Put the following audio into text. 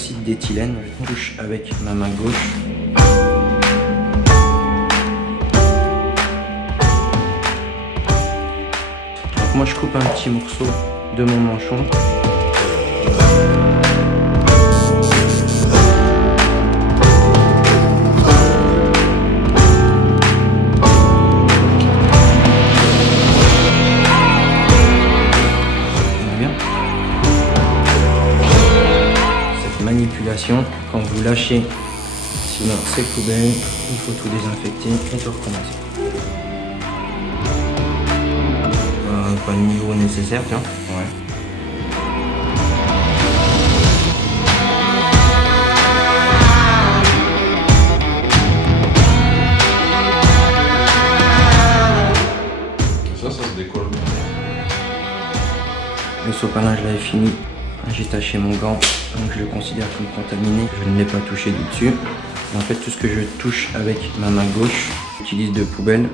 peroxyde d'éthylène. Je touche avec ma main gauche. Donc moi je coupe un petit morceau de mon manchon. Manipulation, quand vous lâchez, sinon c'est poubelle, il faut tout désinfecter et tout recommencer. Pas le niveau nécessaire, tiens. Ouais. Ça se décolle. Le sopalin, je l'avais fini. J'ai taché mon gant, donc je le considère comme contaminé. Je ne l'ai pas touché du dessus. En fait, tout ce que je touche avec ma main gauche, j'utilise de poubelle.